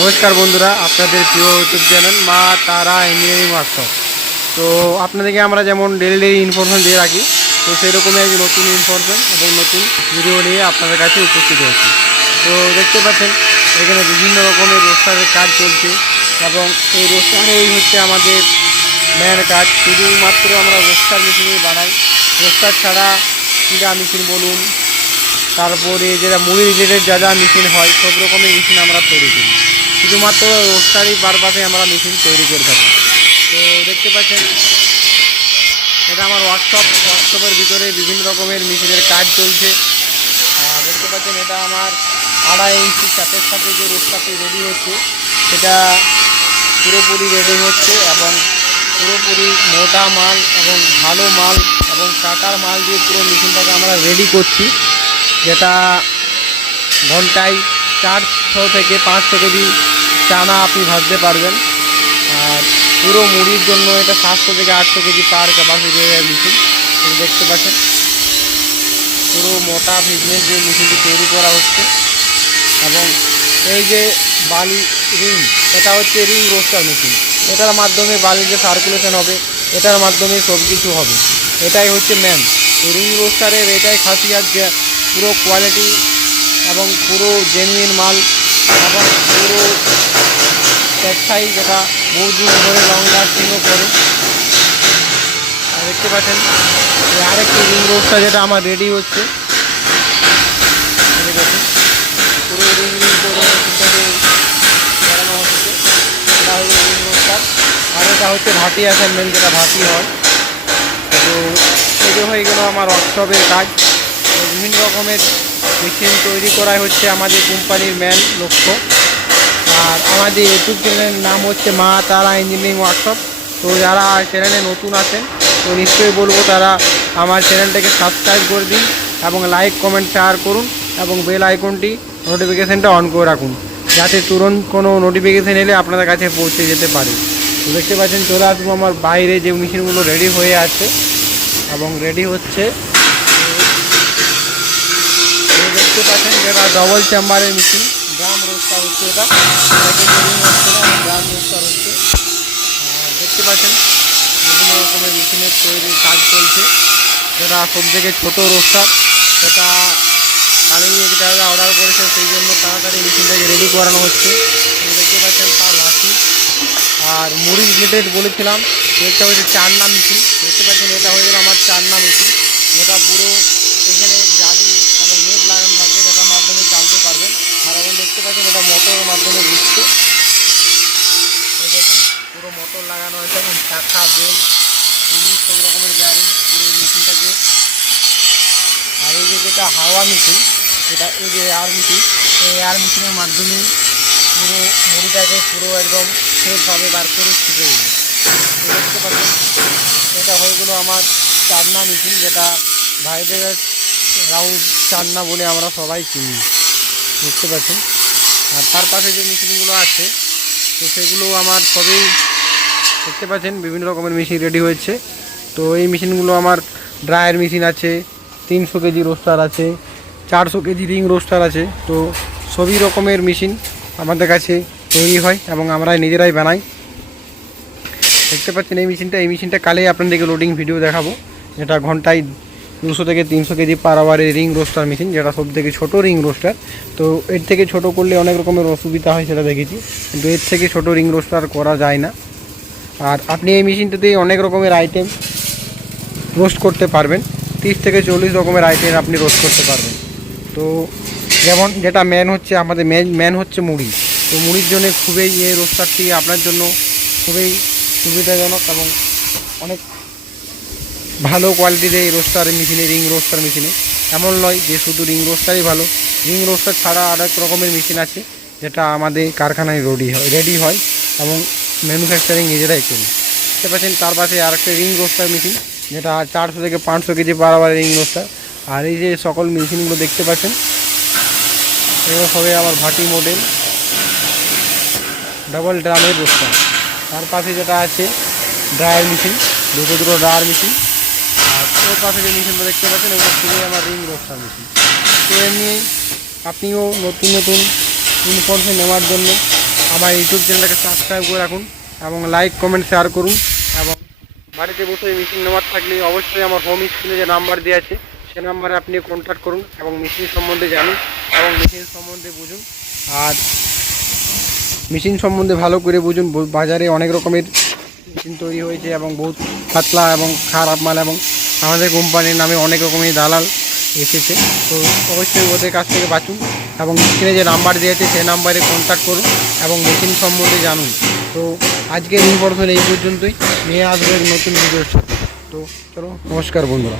নমস্কার বন্ধুরা, আপনাদের প্রিয় ইউটিউব চ্যানেল মা তারা ইঞ্জিনিয়ারিং ওয়ার্কশপ তো আপনাদেরকে আমরা যেমন ডেলি ডেলি ইনফরমেশন দিয়ে রাখি, তো সেই রকমই আজ নতুন ইনফরমেশন এবং নতুন ভিডিও নিয়ে আপনাদের কাছে উপস্থিত হয়েছি। তো দেখতে পাচ্ছেন, এখানে বিভিন্ন রকমের রোস্টারের কাজ চলছে এবং এই রোস্টারেই হচ্ছে আমাদের মেন কাজ। শুধুমাত্র আমরা রোস্টার মেশিনই বানাই। রোস্টার ছাড়া চিরা মেশিন বলুন, তারপরে যেটা মুড়ি রিলেটেড যা যা মেশিন হয়, সব রকমের মেশিন আমরা তৈরি করি। শুধুমাত্র রোস্টারি পারপাসে আমরা মেশিন তৈরি করে থাকি। তো দেখতে পাচ্ছেন, এটা আমার ওয়ার্কশপ ওয়ার্কশপের ভিতরে বিভিন্ন রকমের মেশিনের কাজ চলছে। দেখতে পাচ্ছেন, এটা আমার আড়াই ইঞ্চি চাপের সাথে যে রোস্টারটি রেডি হচ্ছে, সেটা পুরোপুরি রেডি হচ্ছে এবং পুরোপুরি মোটা মাল এবং ভালো মাল এবং টাকার মাল দিয়ে পুরো মেশিনটাকে আমরা রেডি করছি, যেটা ঘন্টায় চারশো থেকে পাঁচশো কেজি চানা আপনি ভাজতে পারবেন। আর পুরো মুড়ির জন্য এটা সাতশো থেকে আটশো কেজি পার ক্যাপাসিটি মেশিন দেখতে পাচ্ছেন। পুরো মোটা ফিটনেস যে মেশিনটি তৈরি করা হচ্ছে। এবং এই যে বালি রিং এটা হচ্ছে রিং রোস্টার মেশিন এটার মাধ্যমে বালির যে সার্কুলেশন হবে, এটার মাধ্যমে সব কিছু হবে। এটাই হচ্ছে ম্যান রিং রোস্টারের এটাই খাসিয়াত যে পুরো কোয়ালিটি এবং পুরো জেনুইন মাল এবং পুরো টেক্সটাইল যেটা বহুদিন ধরে লং লাস্টিংও করে। দেখতে পাচ্ছেন আরেকটি রিং রোস্টার যেটা আমার রেডি হচ্ছে। পুরো রিং হচ্ছে। আর এটা হচ্ছে ভাটি অ্যাসেম্বল যেটা ভাটি হয়। তো এই হয়ে গেল আমার ওয়ার্কশপের কাজ। বিভিন্ন রকমের মেশিন তৈরি করাই হচ্ছে আমাদের কোম্পানির ম্যান লক্ষ্য। আর আমাদের ইউটিউব চ্যানেলের নাম হচ্ছে মা তারা ইঞ্জিনিয়ারিং ওয়ার্কশপ। তো যারা চ্যানেলে নতুন আছেন, তো নিশ্চয়ই বলব তারা আমার চ্যানেলটাকে সাবস্ক্রাইব করে দিন এবং লাইক কমেন্ট শেয়ার করুন এবং বেল আইকনটি নোটিফিকেশানটা অন করে রাখুন। যাতে তুরন্ত কোনো নোটিফিকেশান এলে আপনাদের কাছে পৌঁছে যেতে পারে। তো দেখতে পাচ্ছেন, চলে আসব আমার বাইরে, যে মেশিনগুলো রেডি হয়ে আছে এবং রেডি হচ্ছে। দেখতে পাচ্ছেন যেটা ডবল চেম্বারের মেশিন ড্রাম রোস্টার হচ্ছে এটা। ড্রাম রোস্টার হচ্ছে দেখতে পাচ্ছেন, বিভিন্ন রকমের মেশিনের তৈরির কাজ চলছে। যেটা সব থেকে ছোটো রোস্টার সেটা কালি একটা অর্ডার করেছে, সেই জন্য তাড়াতাড়ি মেশিনটাকে রেডি করানো হচ্ছে। দেখতে পাচ্ছেন, তার লাঠি আর মুড়ি রিলেটেড বলেছিলাম, এটা হচ্ছে চান্না মেশিন। দেখতে পাচ্ছেন, এটা হয়ে গেল আমার চান্না মেশিন। যেটা পুরো এখানে জালি এবং নেট লাগানো থাকবে যেটার মাধ্যমে চালতে পারবেন আর এখন দেখতে পাচ্ছেন এটা মোটরের মাধ্যমে এই পুরো মোটর লাগানো হয়েছে এবং চাকা বেল সব রকমের ব্যারিং পুরো মেশিনটাকে। আর এই যে যেটা হাওয়া মেশিন, এটা এই যে এয়ার মেশিন এই এয়ার মেশিনের মাধ্যমে পুরো মুড়িটাকে পুরো একদম সেফভাবে বার করে শিখে দেখতে পাচ্ছেন, এটা হয়ে গেলো আমার চান্না মেশিন, যেটা ভাইদের রাউন্ড চান্না বলে আমরা সবাই চিনি। দেখতে পাচ্ছেন আর তার পাশে যে মেশিনগুলো আছে, তো সেগুলো আমার সবই দেখতে পাচ্ছেন, বিভিন্ন রকমের মেশিন রেডি হয়েছে। তো এই মেশিনগুলো আমার ড্রায়ার মেশিন আছে, তিনশো কেজি রোস্টার আছে, চারশো কেজি রিং রোস্টার আছে, তো সবই রকমের মেশিন আমাদের কাছে তৈরি হয় এবং আমরা নিজেরাই বানাই। দেখতে পাচ্ছেন এই মেশিনটা এই মেশিনটা কালেই আপনাদেরকে লোডিং ভিডিও দেখাবো। যেটা ঘন্টায় দুশো থেকে তিনশো কেজি পার আওয়ারের রিং রোস্টার মেশিন, যেটা সব থেকে ছোটো রিং রোস্টার। তো এর থেকে ছোট করলে অনেক রকমের অসুবিধা হয়, সেটা দেখেছি। কিন্তু এর থেকে ছোট রিং রোস্টার করা যায় না। আর আপনি এই মেশিনটাতে অনেক রকমের আইটেম রোস্ট করতে পারবেন। তিরিশ থেকে চল্লিশ রকমের আইটেম আপনি রোস্ট করতে পারবেন। তো যেমন যেটা ম্যান হচ্ছে, আমাদের ম্যান ম্যান হচ্ছে মুড়ি। তো মুড়ির জন্য খুবই এই রোস্টারটি আপনার জন্য খুবই সুবিধাজনক এবং অনেক ভালো কোয়ালিটির এই রোস্টার মেশিনে, রিং রোস্টার মেশিনে। এমন নয় যে শুধু রিং রোস্টারই ভালো। রিং রোস্টার ছাড়া আরেক রকমের মেশিন আছে, যেটা আমাদের কারখানায় রেডি হয় রেডি হয় এবং ম্যানুফ্যাকচারিং নিজেরাই করি। দেখতে পাচ্ছেন, তার পাশে আরেকটা রিং রোস্টার মেশিন, যেটা চারশো থেকে পাঁচশো KG per hour ring roaster. আর এই যে সকল মেশিনগুলো দেখতে পাচ্ছেন এগুলো সবই আমার ভাটি মডেল ডাবল ড্রামের রোস্টার। তার পাশে যেটা আছে ড্রায়ার মেশিন দুটো দুটো ড্রায়ার মেশিন ওর পাশে যে মেশিনটা দেখতে পাচ্ছেন ওটা খুবই আমার রিং রোস্টার মেশিন তো এমনি আপনিও নতুন নতুন ইনফরমেশন নেওয়ার জন্য আমার ইউটিউব চ্যানেলটাকে সাবস্ক্রাইব করে রাখুন এবং লাইক কমেন্ট শেয়ার করুন এবং বাড়িতে বসে মেশিন নেওয়ার থাকলে অবশ্যই আমার হোম স্ক্রিনে যে নাম্বার দেওয়া আছে, সে নাম্বারে আপনি কন্ট্যাক্ট করুন এবং মেশিন সম্বন্ধে জানুন এবং মেশিন সম্বন্ধে বুঝুন। আর মেশিন সম্বন্ধে ভালো করে বুঝুন, বাজারে অনেক রকমের মেশিন তৈরি হয়েছে এবং বহুত পাতলা এবং খারাপ মাল এবং আমাদের কোম্পানির নামে অনেক রকমের দালাল এসেছে। তো অবশ্যই ওদের কাছ থেকে বাঁচুন এবং স্ক্রিনে যে নাম্বার দিয়েছে, সেই নাম্বারে কন্ট্যাক্ট করুন এবং মেশিন সম্বন্ধে জানুন। তো আজকের ইনফরমেশন এই পর্যন্তই। নিয়ে আসবে নতুন ভিডিওর সাথে। তো চলো, নমস্কার বন্ধুরা।